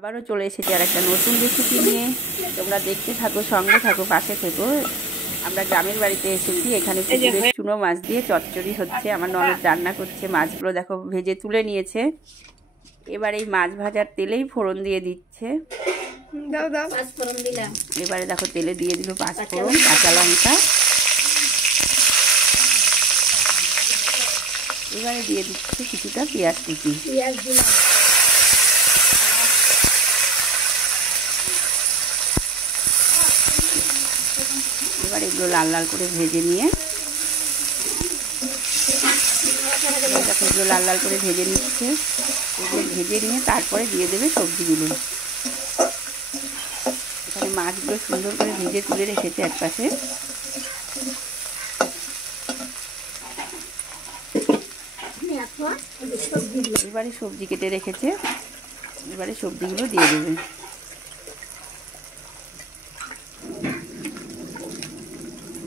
আবারও চলে এসেছি আর একটা নতুন রেসিপি নিয়ে। তোমরা দেখতে থাকো, সঙ্গে থাকো, পাশে থেকো। আমরা গ্রামের বাড়িতে এসেছি। এখানে পুকুরের চুনো মাছ দিয়ে চচ্চড়ি হচ্ছে। আমার ননদ রান্না করছে। মাছগুলো দেখো ভেজে তুলে নিয়েছে। এবার এই মাছ ভাজার তেলেই ফোড়ন দিয়ে দিচ্ছে। এবারে দেখো তেলে দিয়ে দিল পাঁচফোড়ন, কাঁচা লঙ্কা। এবারে দিয়ে দিচ্ছে কিছুটা পেঁয়াজ কুচি। এবার এগুলো লাল লাল করে ভেজে নিয়ে এগুলো লাল লাল করে ভেজে নিচ্ছে। এগুলো ভেজে নিয়ে তারপরে দিয়ে দেবে সবজিগুলো। এখানে মাছগুলো সুন্দর করে ভেজে তুলে রেখেছে একপাশে। এবারে সবজি কেটে রেখেছে। এবারে সবজিগুলো দিয়ে দেবে।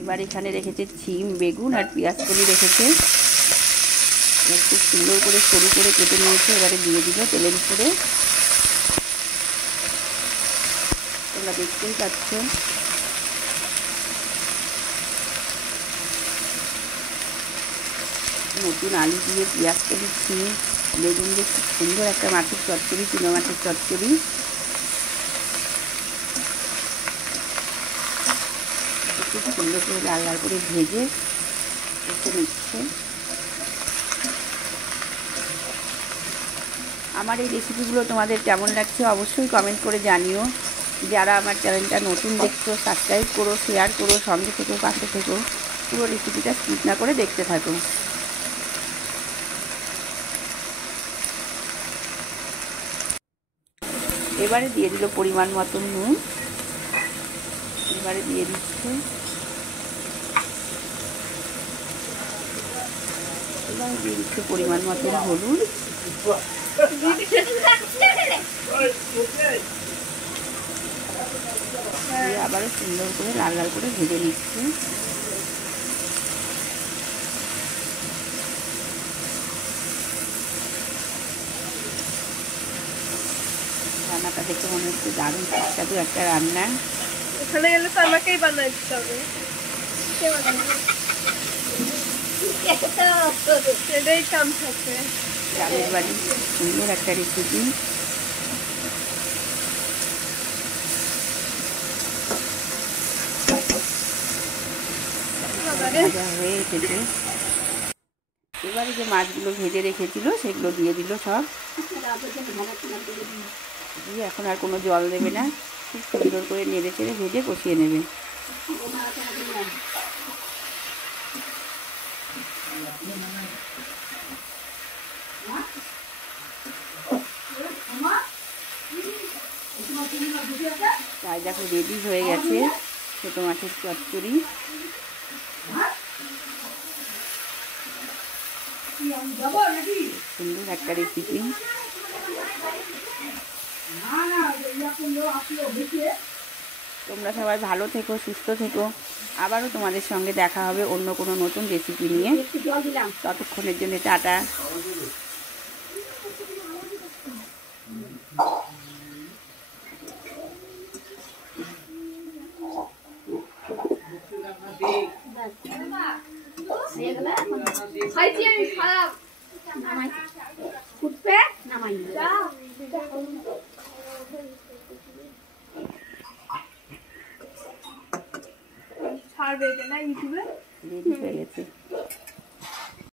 এবার এখানে রেখেছে শিম, বেগুন আর পেঁয়াজ কলি রেখেছে। খুব সুন্দর করে সরু করে কেটে নিয়েছে। এবারে দিয়ে দিল তেলের উপরে। তোমরা দেখতেই পাচ্ছ। নতুন আলু দিয়ে পেঁয়াজ কলি, শিম, বেগুন দিয়ে খুব সুন্দর একটা মাছের চচ্চড়ি, চুনো মাছের চচ্চড়ি। খুব সুন্দর করে লাল লাল করে ভেজে রেখে নিচ্ছে। আমার এই রেসিপিগুলো তোমাদের কেমন লাগছে অবশ্যই কমেন্ট করে জানিও। যারা আমার চ্যানেলটা নতুন দেখছো সাবস্ক্রাইব করো, শেয়ার করো, সঙ্গে থেকো, পাশে থেকো। পুরো রেসিপিটা স্কিপ না করে দেখতে থাকো। এবারে দিয়ে দিল পরিমাণ মতন নুন। এবারে দিয়ে দিচ্ছে পরিমাণ মতন হলুদ। আবারও সুন্দর করে লাল লাল করে ভেজে নিচ্ছে। রান্নাটা দেখে মনে হচ্ছে দারুণ সুস্বাদু একটা রান্না। ওখানে গেলে তো আমাকেই বানাইতে হবে। সেটাই কাম থাকে। গ্রামের বাড়ি সুন্দর একটা রেসিপি। ভাজা হয়ে এসেছে। এবারে যে মাছগুলো ভেজে রেখেছিল সেগুলো দিয়ে দিল সব। দিয়ে এখন আর কোনো জল দেবে না। খুব সুন্দর করে নেড়ে চেড়ে ভেজে কষিয়ে নেবে। তাই দেখো রেডি হয়ে গেছে ছোটো মাছের চচ্চড়ি। সুন্দর একটা রেসিপি। তোমরা সবাই ভালো থেকো, সুস্থ থেকো। আবারও তোমাদের সঙ্গে দেখা হবে অন্য কোনো নতুন রেসিপি নিয়ে। ততক্ষণের জন্য টাটা। ছাড়বে না ইউটিউবে। রেডি হয়ে গেছে।